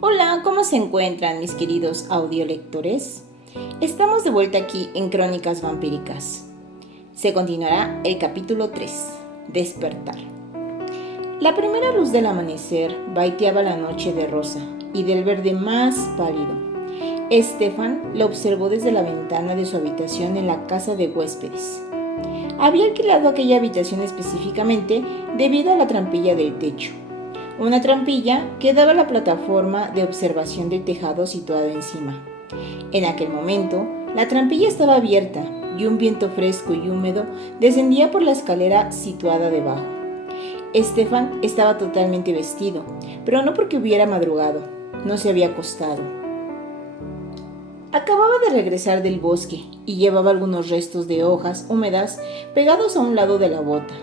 Hola, ¿cómo se encuentran mis queridos audiolectores? Estamos de vuelta aquí en Crónicas Vampíricas. Se continuará el capítulo 3, Despertar. La primera luz del amanecer baiteaba la noche de rosa y del verde más pálido. Stefan lo observó desde la ventana de su habitación en la casa de huéspedes. Había alquilado aquella habitación específicamente debido a la trampilla del techo. Una trampilla que daba a la plataforma de observación del tejado situado encima. En aquel momento, la trampilla estaba abierta y un viento fresco y húmedo descendía por la escalera situada debajo. Stefan estaba totalmente vestido, pero no porque hubiera madrugado, no se había acostado. Acababa de regresar del bosque y llevaba algunos restos de hojas húmedas pegados a un lado de la bota.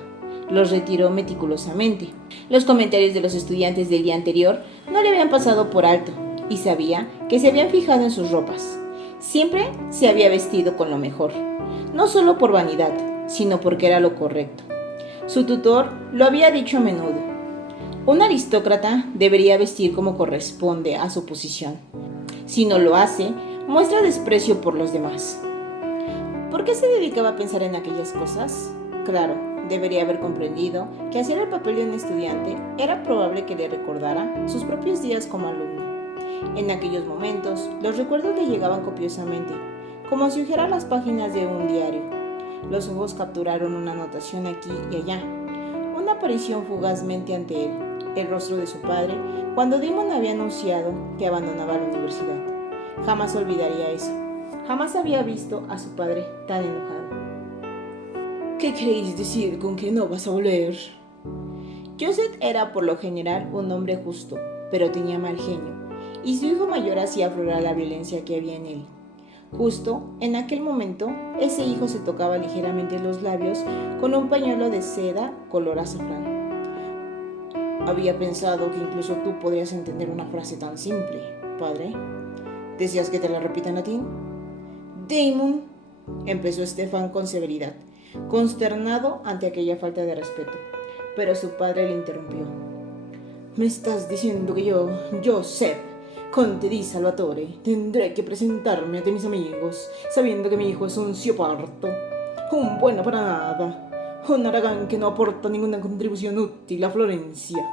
Los retiró meticulosamente. Los comentarios de los estudiantes del día anterior no le habían pasado por alto y sabía que se habían fijado en sus ropas. Siempre se había vestido con lo mejor, no solo por vanidad, sino porque era lo correcto. Su tutor lo había dicho a menudo. Un aristócrata debería vestir como corresponde a su posición. Si no lo hace, muestra desprecio por los demás. ¿Por qué se dedicaba a pensar en aquellas cosas? Claro, debería haber comprendido que hacer el papel de un estudiante era probable que le recordara sus propios días como alumno. En aquellos momentos, los recuerdos le llegaban copiosamente, como si hojara las páginas de un diario. Los ojos capturaron una anotación aquí y allá, una aparición fugazmente ante él, el rostro de su padre, cuando Damon había anunciado que abandonaba la universidad. Jamás olvidaría eso. Jamás había visto a su padre tan enojado. ¿Qué queréis decir con que no vas a volver? Joseph era por lo general un hombre justo, pero tenía mal genio, y su hijo mayor hacía aflorar la violencia que había en él. Justo en aquel momento, ese hijo se tocaba ligeramente los labios con un pañuelo de seda color azafrán. Había pensado que incluso tú podrías entender una frase tan simple, padre. ¿Deseas que te la repita en latín? Damon, empezó Stefan con severidad, consternado ante aquella falta de respeto, pero su padre le interrumpió. ¿Me estás diciendo que yo, Joseph, Conte di Salvatore, tendré que presentarme ante mis amigos, sabiendo que mi hijo es un sioparto, un bueno para nada, un aragán que no aporta ninguna contribución útil a Florencia?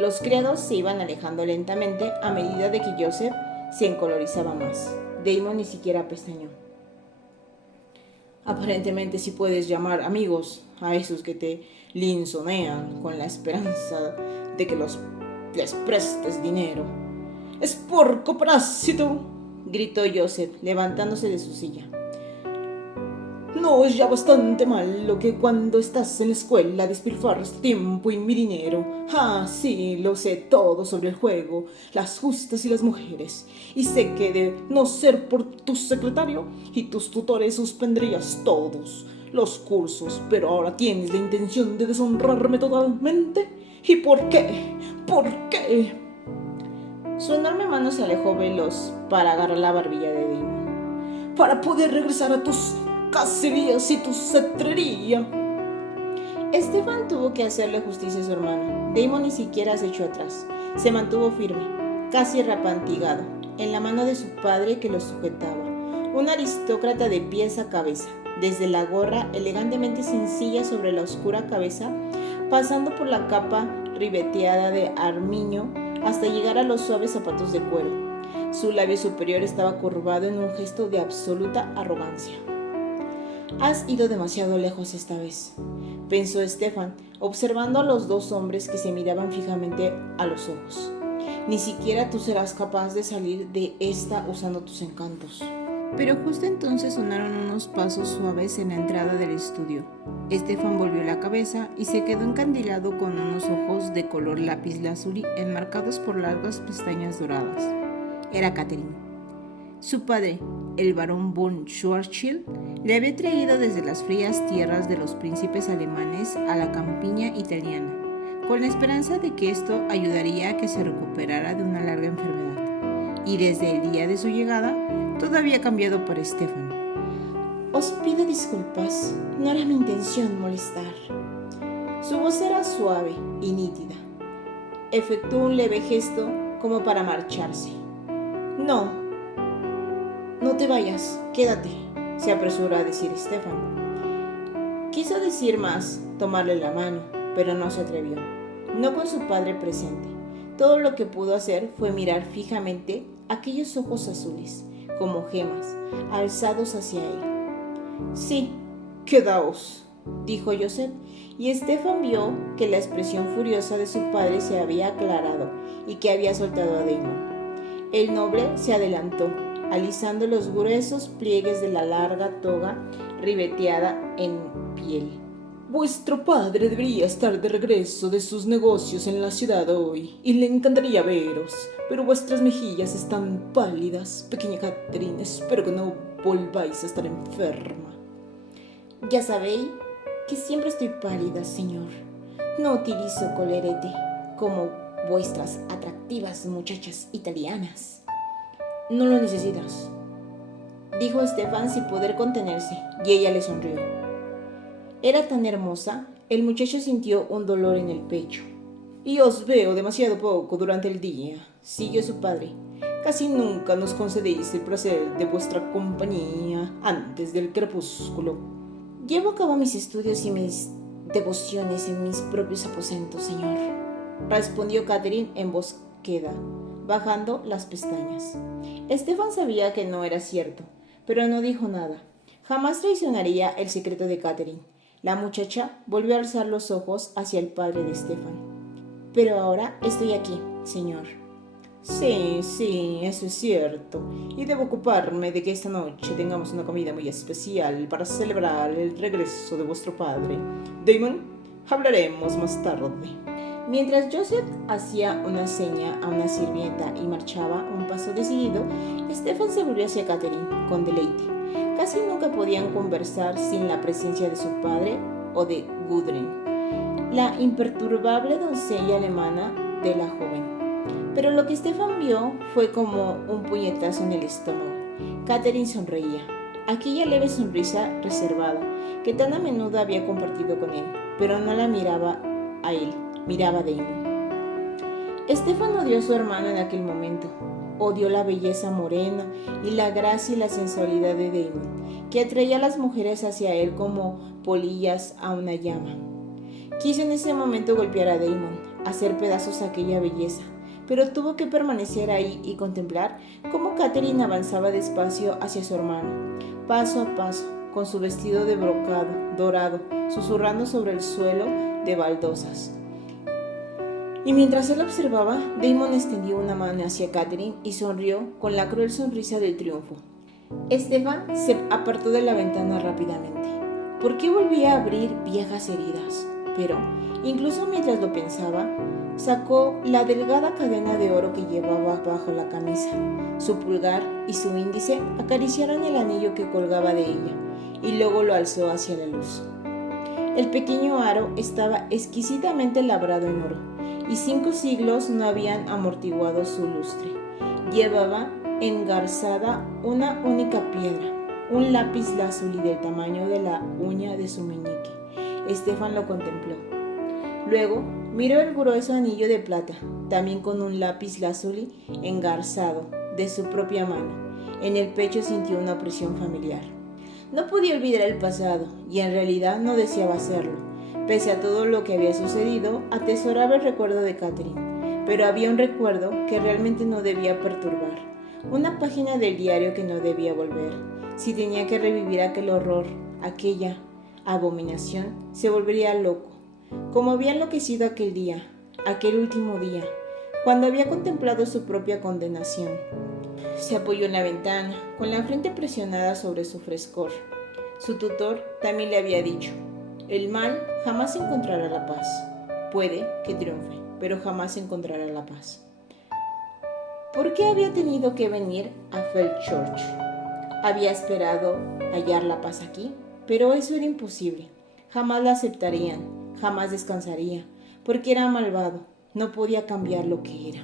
Los criados se iban alejando lentamente a medida de que Joseph se encolorizaba más. Damon ni siquiera pestañeó. Aparentemente sí puedes llamar amigos a esos que te linzonean con la esperanza de que les prestes dinero. ¡Es porco parásito!, gritó Joseph, levantándose de su silla. No es ya bastante malo que cuando estás en la escuela despilfarres tu tiempo y mi dinero. Ah, sí, lo sé todo sobre el juego, las justas y las mujeres. Y sé que de no ser por tu secretario y tus tutores suspendrías todos los cursos, pero ahora tienes la intención de deshonrarme totalmente. ¿Y por qué? ¿Por qué? Su enorme mano se alejó veloz para agarrar la barbilla de Damon. Para poder regresar a tus cacerías y tu cetrería. Stefan tuvo que hacerle justicia a su hermano. Damon ni siquiera se echó atrás. Se mantuvo firme, casi repantigado, en la mano de su padre que lo sujetaba. Un aristócrata de pies a cabeza, desde la gorra elegantemente sencilla sobre la oscura cabeza, pasando por la capa ribeteada de armiño hasta llegar a los suaves zapatos de cuero. Su labio superior estaba curvado en un gesto de absoluta arrogancia. Has ido demasiado lejos esta vez, pensó Stefan, observando a los dos hombres que se miraban fijamente a los ojos. Ni siquiera tú serás capaz de salir de esta usando tus encantos. Pero justo entonces sonaron unos pasos suaves en la entrada del estudio. Stefan volvió la cabeza y se quedó encandilado con unos ojos de color lápiz lazuli enmarcados por largas pestañas doradas. Era Catherine. Su padre, el barón von Schwarzschild, le había traído desde las frías tierras de los príncipes alemanes a la campiña italiana, con la esperanza de que esto ayudaría a que se recuperara de una larga enfermedad. Y desde el día de su llegada, todo había cambiado para Stefan. Os pido disculpas, no era mi intención molestar. Su voz era suave y nítida. Efectuó un leve gesto como para marcharse. No, no te vayas, quédate, se apresuró a decir Stefan. Quiso decir más, tomarle la mano, pero no se atrevió, no con su padre presente. Todo lo que pudo hacer fue mirar fijamente aquellos ojos azules, como gemas, alzados hacia él. Sí, quedaos, dijo Joseph, y Stefan vio que la expresión furiosa de su padre se había aclarado y que había soltado a Damon. El noble se adelantó, alisando los gruesos pliegues de la larga toga ribeteada en piel. Vuestro padre debería estar de regreso de sus negocios en la ciudad hoy, y le encantaría veros, pero vuestras mejillas están pálidas. Pequeña Catherine, espero que no volváis a estar enferma. Ya sabéis que siempre estoy pálida, señor. No utilizo colerete como vuestras atractivas muchachas italianas. No lo necesitas, dijo Stefan sin poder contenerse, y ella le sonrió. Era tan hermosa, el muchacho sintió un dolor en el pecho. Y os veo demasiado poco durante el día, siguió su padre. Casi nunca nos concedéis el placer de vuestra compañía antes del crepúsculo. Llevo a cabo mis estudios y mis devociones en mis propios aposentos, señor, respondió Catherine en voz queda, bajando las pestañas. Stefan sabía que no era cierto, pero no dijo nada. Jamás traicionaría el secreto de Catherine. La muchacha volvió a alzar los ojos hacia el padre de Stefan. Pero ahora estoy aquí, señor. Sí, eso es cierto. Y debo ocuparme de que esta noche tengamos una comida muy especial para celebrar el regreso de vuestro padre. Damon, hablaremos más tarde. Mientras Joseph hacía una seña a una sirvienta y marchaba un paso decidido, Stefan se volvió hacia Catherine con deleite. Casi nunca podían conversar sin la presencia de su padre o de Gudrun, la imperturbable doncella alemana de la joven. Pero lo que Stefan vio fue como un puñetazo en el estómago. Catherine sonreía, aquella leve sonrisa reservada que tan a menudo había compartido con él, pero no la miraba a él, miraba a Damon. Stefan odió a su hermano en aquel momento. Odió la belleza morena y la gracia y la sensualidad de Damon, que atraía a las mujeres hacia él como polillas a una llama. Quiso en ese momento golpear a Damon, hacer pedazos aquella belleza, pero tuvo que permanecer ahí y contemplar cómo Catherine avanzaba despacio hacia su hermano, paso a paso, con su vestido de brocado dorado, susurrando sobre el suelo de baldosas. Y mientras él observaba, Damon extendió una mano hacia Catherine y sonrió con la cruel sonrisa del triunfo. Stefan se apartó de la ventana rápidamente. ¿Por qué volvía a abrir viejas heridas? Pero, incluso mientras lo pensaba, sacó la delgada cadena de oro que llevaba bajo la camisa. Su pulgar y su índice acariciaron el anillo que colgaba de ella, y luego lo alzó hacia la luz. El pequeño aro estaba exquisitamente labrado en oro, y 5 siglos no habían amortiguado su lustre. Llevaba engarzada una única piedra, un lápiz lazuli del tamaño de la uña de su meñique. Stefan lo contempló. Luego miró el grueso anillo de plata, también con un lápiz lazuli engarzado, de su propia mano. En el pecho sintió una opresión familiar. No podía olvidar el pasado, y en realidad no deseaba hacerlo. Pese a todo lo que había sucedido, atesoraba el recuerdo de Catherine, pero había un recuerdo que realmente no debía perturbar, una página del diario que no debía volver. Si tenía que revivir aquel horror, aquella abominación, se volvería loco, como había enloquecido aquel día, aquel último día, cuando había contemplado su propia condenación. Se apoyó en la ventana, con la frente presionada sobre su frescor. Su tutor también le había dicho: el mal jamás encontrará la paz. Puede que triunfe, pero jamás encontrará la paz. ¿Por qué había tenido que venir a Feldchurch? Había esperado hallar la paz aquí, pero eso era imposible. Jamás la aceptarían, jamás descansaría, porque era malvado, no podía cambiar lo que era.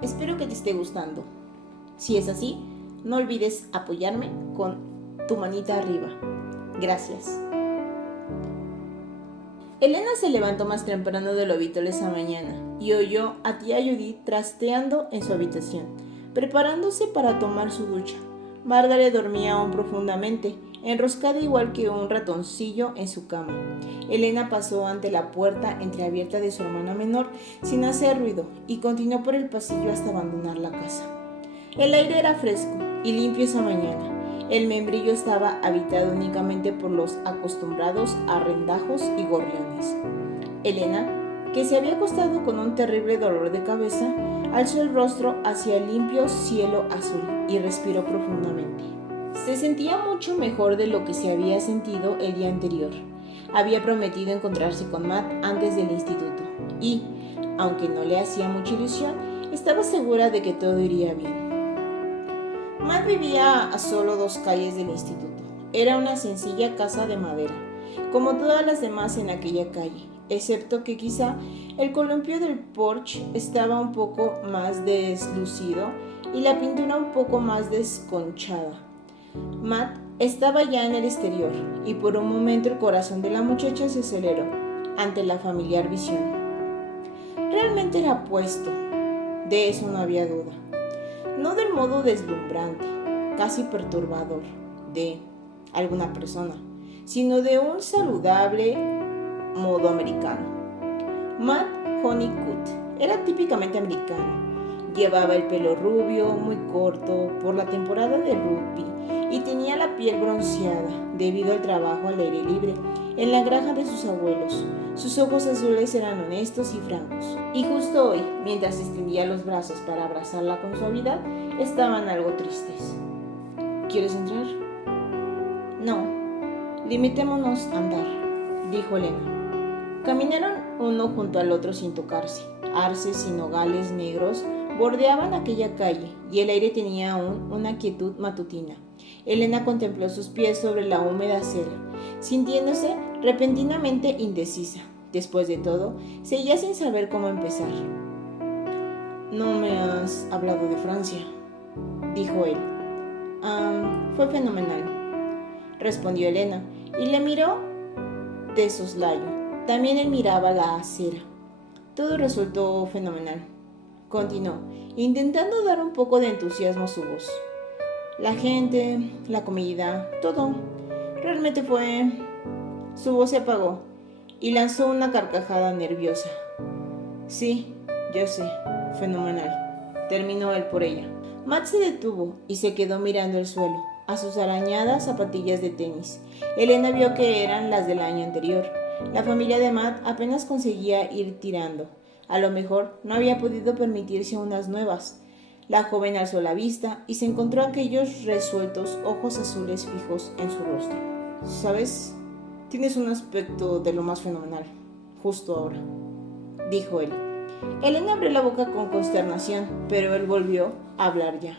Espero que te esté gustando. Si es así, no olvides apoyarme con tu manita arriba. Gracias. Elena se levantó más temprano de lo habitual esa mañana y oyó a tía Judith trasteando en su habitación, preparándose para tomar su ducha. Margaret dormía aún profundamente, enroscada igual que un ratoncillo en su cama. Elena pasó ante la puerta entreabierta de su hermana menor sin hacer ruido y continuó por el pasillo hasta abandonar la casa. El aire era fresco y limpio esa mañana. El membrillo estaba habitado únicamente por los acostumbrados arrendajos y gorriones. Elena, que se había acostado con un terrible dolor de cabeza, alzó el rostro hacia el limpio cielo azul y respiró profundamente. Se sentía mucho mejor de lo que se había sentido el día anterior. Había prometido encontrarse con Matt antes del instituto y, aunque no le hacía mucha ilusión, estaba segura de que todo iría bien. Matt vivía a solo 2 calles del instituto. Era una sencilla casa de madera, como todas las demás en aquella calle, excepto que quizá el columpio del porche estaba un poco más deslucido y la pintura un poco más desconchada. Matt estaba ya en el exterior y por un momento el corazón de la muchacha se aceleró ante la familiar visión. Realmente era apuesto, de eso no había duda. No del modo deslumbrante, casi perturbador, de alguna persona, sino de un saludable modo americano. Matt Honeycutt era típicamente americano. Llevaba el pelo rubio, muy corto, por la temporada de rugby, y tenía la piel bronceada debido al trabajo al aire libre en la granja de sus abuelos. Sus ojos azules eran honestos y francos, y justo hoy, mientras extendía los brazos para abrazarla con suavidad, estaban algo tristes. ¿Quieres entrar? No, limitémonos a andar, dijo Elena. Caminaron uno junto al otro sin tocarse. Arces y nogales negros bordeaban aquella calle y el aire tenía aún una quietud matutina. Elena contempló sus pies sobre la húmeda acera, sintiéndose repentinamente indecisa. Después de todo, seguía sin saber cómo empezar. «No me has hablado de Francia», dijo él. Fue fenomenal», respondió Elena, y le miró de soslayo. También él miraba la acera. «Todo resultó fenomenal», continuó, intentando dar un poco de entusiasmo a su voz. «La gente, la comida, todo. Realmente fue...» Su voz se apagó y lanzó una carcajada nerviosa. «Sí, yo sé, fenomenal», terminó él por ella. Matt se detuvo y se quedó mirando el suelo, a sus arañadas zapatillas de tenis. Elena vio que eran las del año anterior. La familia de Matt apenas conseguía ir tirando. A lo mejor no había podido permitirse unas nuevas. La joven alzó la vista y se encontró aquellos resueltos ojos azules fijos en su rostro. «¿Sabes? Tienes un aspecto de lo más fenomenal, justo ahora», dijo él. Elena abrió la boca con consternación, pero él volvió a hablar ya.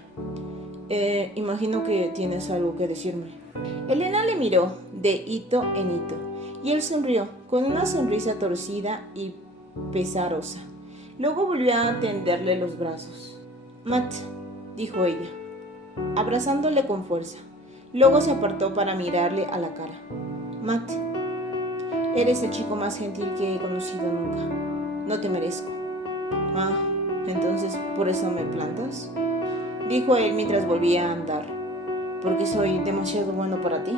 Imagino que tienes algo que decirme». Elena le miró de hito en hito y él sonrió con una sonrisa torcida y pesarosa. Luego volvió a tenderle los brazos. «Matt», dijo ella, abrazándole con fuerza. Luego se apartó para mirarle a la cara. «Matt, eres el chico más gentil que he conocido nunca. No te merezco». «Ah, entonces por eso me plantas», dijo él mientras volvía a andar. «¿Porque soy demasiado bueno para ti?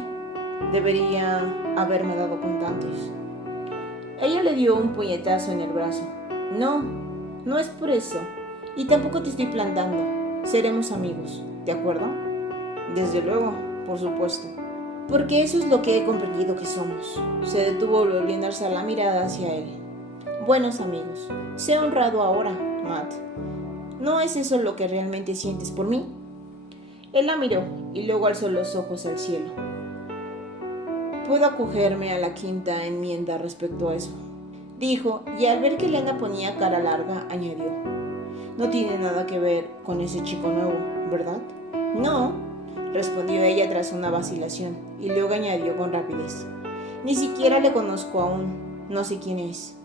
Debería haberme dado cuenta antes». Ella le dio un puñetazo en el brazo. «No, no es por eso. Y tampoco te estoy plantando. Seremos amigos, ¿de acuerdo?» «Desde luego, por supuesto. Porque eso es lo que he comprendido que somos». Se detuvo volviendo a alzar la mirada hacia él. «Buenos amigos. Sé honrado ahora, Matt. ¿No es eso lo que realmente sientes por mí?» Él la miró y luego alzó los ojos al cielo. «Puedo acogerme a la quinta enmienda respecto a eso», dijo, y al ver que Elena ponía cara larga, añadió. «No tiene nada que ver con ese chico nuevo, ¿verdad?» «No», respondió ella tras una vacilación, y luego añadió con rapidez. «Ni siquiera le conozco aún. No sé quién es».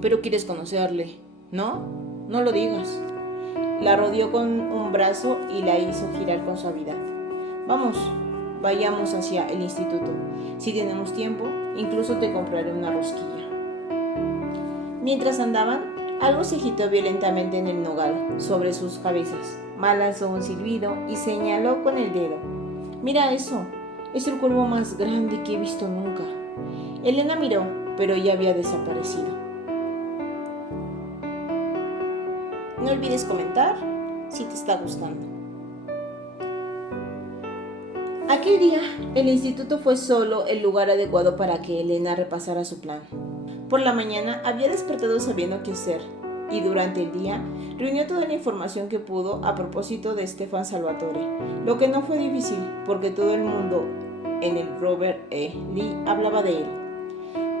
«Pero quieres conocerle, ¿no? No lo digas». La rodeó con un brazo y la hizo girar con suavidad. «Vamos, vayamos hacia el instituto. Si tenemos tiempo, incluso te compraré una rosquilla». Mientras andaban, algo se agitó violentamente en el nogal, sobre sus cabezas. Matt lanzó un silbido y señaló con el dedo. «Mira eso, es el cuervo más grande que he visto nunca». Elena miró, pero ya había desaparecido. No olvides comentar si te está gustando. Aquel día, el instituto fue solo el lugar adecuado para que Elena repasara su plan. Por la mañana había despertado sabiendo qué hacer, y durante el día reunió toda la información que pudo a propósito de Stefan Salvatore, lo que no fue difícil, porque todo el mundo en el Robert E. Lee hablaba de él.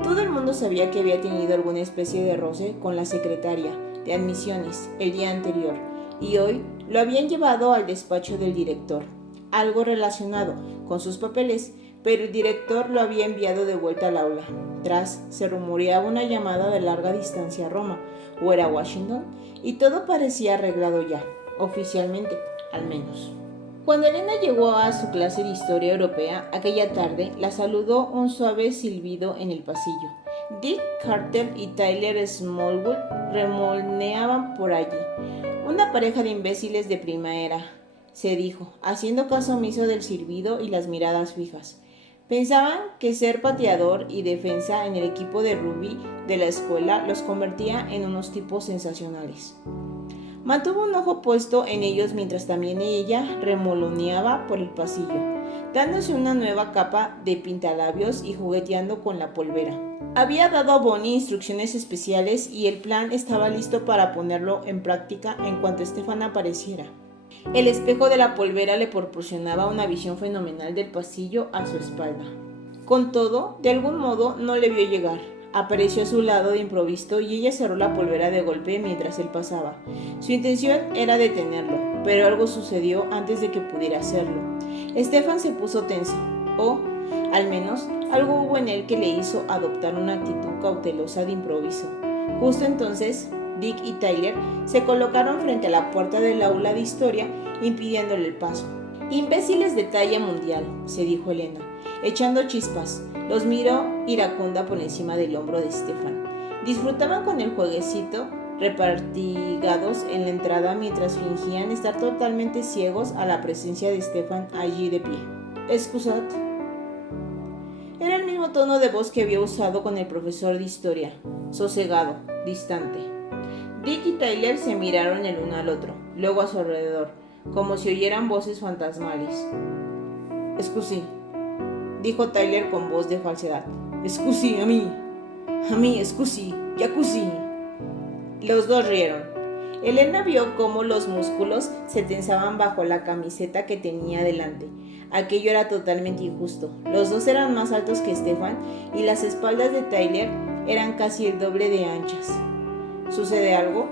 Todo el mundo sabía que había tenido alguna especie de roce con la secretaria de admisiones el día anterior, y hoy lo habían llevado al despacho del director, algo relacionado con sus papeles, pero el director lo había enviado de vuelta al aula. Tras se rumoreaba una llamada de larga distancia a Roma, o era Washington, y todo parecía arreglado ya, oficialmente, al menos. Cuando Elena llegó a su clase de historia europea aquella tarde, la saludó un suave silbido en el pasillo. Dick Carter y Tyler Smallwood remolneaban por allí. Una pareja de imbéciles de primavera, se dijo, haciendo caso omiso del silbido y las miradas fijas. Pensaban que ser pateador y defensa en el equipo de rugby de la escuela los convertía en unos tipos sensacionales. Mantuvo un ojo puesto en ellos mientras también ella remoloneaba por el pasillo, dándose una nueva capa de pintalabios y jugueteando con la polvera. Había dado a Bonnie instrucciones especiales y el plan estaba listo para ponerlo en práctica en cuanto Stefan apareciera. El espejo de la polvera le proporcionaba una visión fenomenal del pasillo a su espalda. Con todo, de algún modo no le vio llegar. Apareció a su lado de improviso y ella cerró la polvera de golpe mientras él pasaba. Su intención era detenerlo, pero algo sucedió antes de que pudiera hacerlo. Stefan se puso tenso, o, al menos, algo hubo en él que le hizo adoptar una actitud cautelosa de improviso. Justo entonces, Dick y Tyler se colocaron frente a la puerta del aula de historia, impidiéndole el paso. «Imbéciles de talla mundial», se dijo Elena, echando chispas. Los miró iracunda por encima del hombro de Stefan. Disfrutaban con el jueguecito, repartigados en la entrada mientras fingían estar totalmente ciegos a la presencia de Stefan allí de pie. «Excusad». Era el mismo tono de voz que había usado con el profesor de historia, sosegado, distante. Dick y Tyler se miraron el uno al otro, luego a su alrededor, como si oyeran voces fantasmales. «Scusi», dijo Tyler con voz de falsedad. «Scusi, a mí, scusi, jacuzzi». Los dos rieron. Elena vio cómo los músculos se tensaban bajo la camiseta que tenía delante. Aquello era totalmente injusto. Los dos eran más altos que Stefan y las espaldas de Tyler eran casi el doble de anchas. ¿Sucede algo?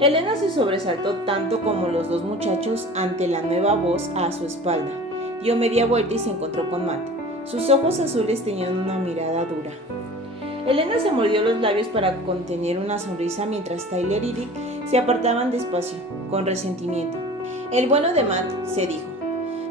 Elena se sobresaltó tanto como los dos muchachos ante la nueva voz a su espalda. Dio media vuelta y se encontró con Matt. Sus ojos azules tenían una mirada dura. Elena se mordió los labios para contener una sonrisa mientras Tyler y Dick se apartaban despacio, con resentimiento. «El bueno de Matt», se dijo.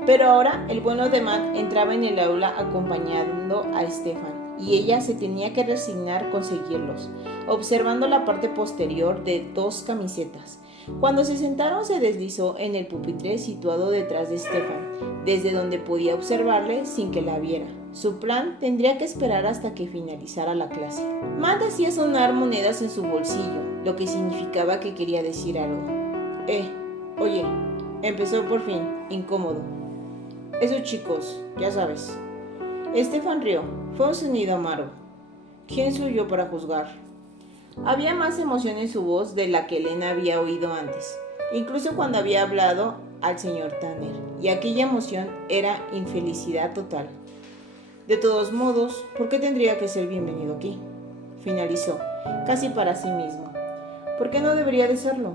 Pero ahora el bueno de Matt entraba en el aula acompañando a Stefan, y ella se tenía que resignar con seguirlos, observando la parte posterior de dos camisetas. Cuando se sentaron se deslizó en el pupitre situado detrás de Stefan, desde donde podía observarle sin que la viera. Su plan tendría que esperar hasta que finalizara la clase. Matt hacía sonar monedas en su bolsillo, lo que significaba que quería decir algo. Oye, empezó por fin, incómodo. «Esos chicos, ya sabes». Stefan rió. Fue un sonido amargo. «¿Quién soy yo para juzgar?» Había más emoción en su voz de la que Elena había oído antes, incluso cuando había hablado al señor Tanner, y aquella emoción era infelicidad total. «De todos modos, ¿por qué tendría que ser bienvenido aquí?», finalizó, casi para sí mismo. «¿Por qué no debería de serlo?».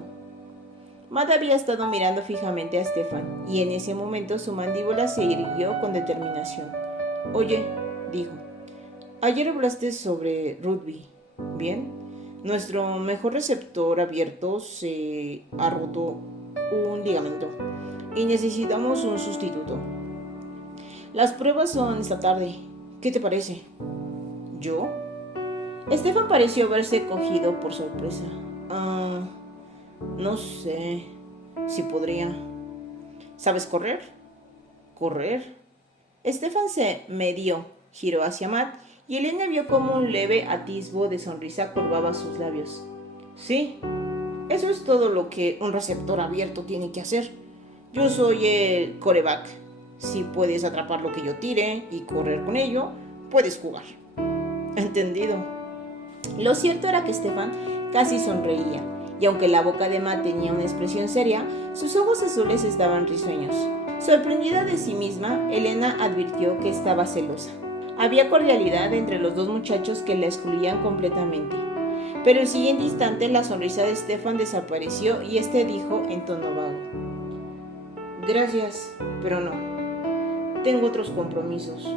Matt había estado mirando fijamente a Stefan, y en ese momento su mandíbula se irguió con determinación. «Oye», dijo, «ayer hablaste sobre rugby, ¿bien? Nuestro mejor receptor abierto se ha roto un ligamento y necesitamos un sustituto. Las pruebas son esta tarde. ¿Qué te parece?». «¿Yo?». Estefan pareció verse cogido por sorpresa. No sé si podría. ¿Sabes correr? ¿Correr? Estefan se medio giró hacia Matt y Elena vio como un leve atisbo de sonrisa curvaba sus labios. Sí, eso es todo lo que un receptor abierto tiene que hacer. Yo soy el coreback. Si puedes atrapar lo que yo tire y correr con ello, puedes jugar. Entendido. Lo cierto era que Estefan casi sonreía, y aunque la boca de Matt tenía una expresión seria, sus ojos azules estaban risueños. Sorprendida de sí misma, Elena advirtió que estaba celosa. Había cordialidad entre los dos muchachos que la excluían completamente. Pero el siguiente instante la sonrisa de Estefan desapareció y este dijo en tono vago: Gracias, pero no. Tengo otros compromisos.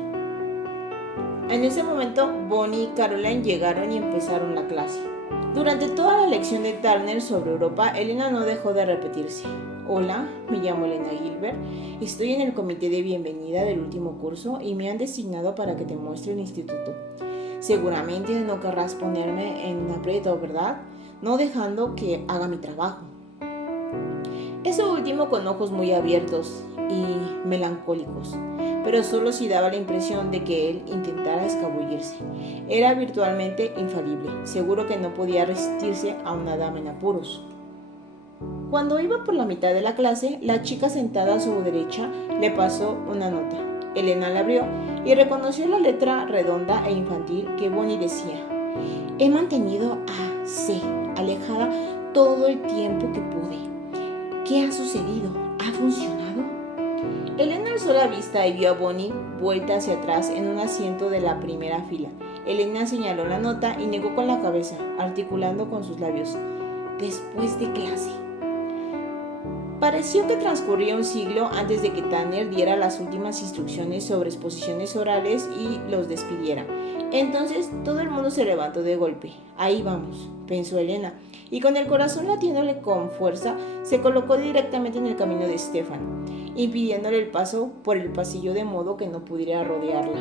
En ese momento, Bonnie y Caroline llegaron y empezaron la clase. Durante toda la lección de Turner sobre Europa, Elena no dejó de repetirse. Hola, me llamo Elena Gilbert, estoy en el comité de bienvenida del último curso y me han designado para que te muestre el instituto. Seguramente no querrás ponerme en aprieto, ¿verdad? No dejando que haga mi trabajo. Eso último con ojos muy abiertos y melancólicos, pero solo si daba la impresión de que él intentara escabullirse. Era virtualmente infalible, seguro que no podía resistirse a una dama en apuros. Cuando iba por la mitad de la clase, la chica sentada a su derecha le pasó una nota. Elena la abrió y reconoció la letra redonda e infantil que Bonnie decía: He mantenido a C alejada todo el tiempo que pude. ¿Qué ha sucedido? ¿Ha funcionado? Elena alzó la vista y vio a Bonnie vuelta hacia atrás en un asiento de la primera fila. Elena señaló la nota y negó con la cabeza, articulando con sus labios: Después de clase. Pareció que transcurría un siglo antes de que Tanner diera las últimas instrucciones sobre exposiciones orales y los despidiera. Entonces todo el mundo se levantó de golpe. Ahí vamos, pensó Elena, y con el corazón latiéndole con fuerza, se colocó directamente en el camino de Stefan, impidiéndole el paso por el pasillo de modo que no pudiera rodearla.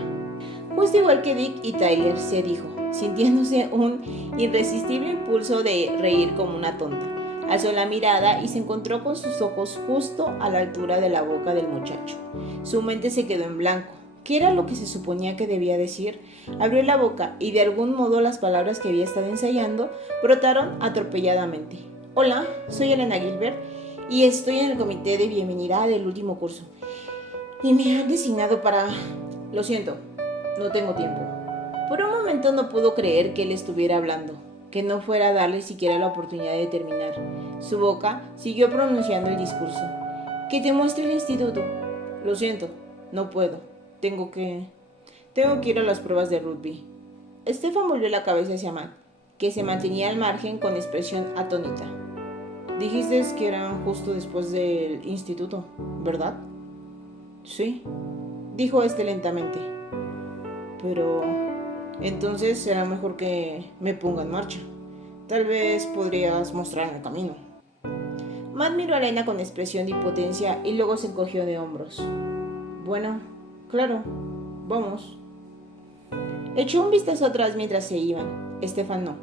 Justo igual que Dick y Tyler, se dijo, sintiéndose un irresistible impulso de reír como una tonta. Alzó la mirada y se encontró con sus ojos justo a la altura de la boca del muchacho. Su mente se quedó en blanco. ¿Qué era lo que se suponía que debía decir? Abrió la boca y de algún modo las palabras que había estado ensayando brotaron atropelladamente. Hola, soy Elena Gilbert y estoy en el comité de bienvenida del último curso. Y me han designado para... Lo siento, no tengo tiempo. Por un momento no pudo creer que él estuviera hablando, que no fuera a darle siquiera la oportunidad de terminar. Su boca siguió pronunciando el discurso. Que te muestre el instituto. Lo siento, no puedo. Tengo que ir a las pruebas de rugby. Stefan volvió la cabeza hacia Matt, que se mantenía al margen con expresión atónita. Dijiste que eran justo después del instituto, ¿verdad? Sí, dijo este lentamente. Pero entonces será mejor que me ponga en marcha. Tal vez podrías mostrarme el camino. Matt miró a Elena con expresión de impotencia y luego se encogió de hombros. Bueno, claro, vamos. Echó un vistazo atrás mientras se iban. Stefan no.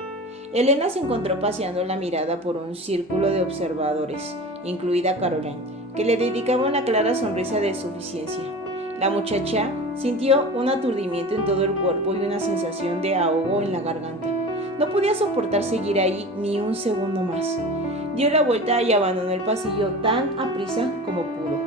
Elena se encontró paseando la mirada por un círculo de observadores, incluida Caroline, que le dedicaba una clara sonrisa de suficiencia. La muchacha sintió un aturdimiento en todo el cuerpo y una sensación de ahogo en la garganta. No podía soportar seguir ahí ni un segundo más. Dio la vuelta y abandonó el pasillo tan aprisa como pudo.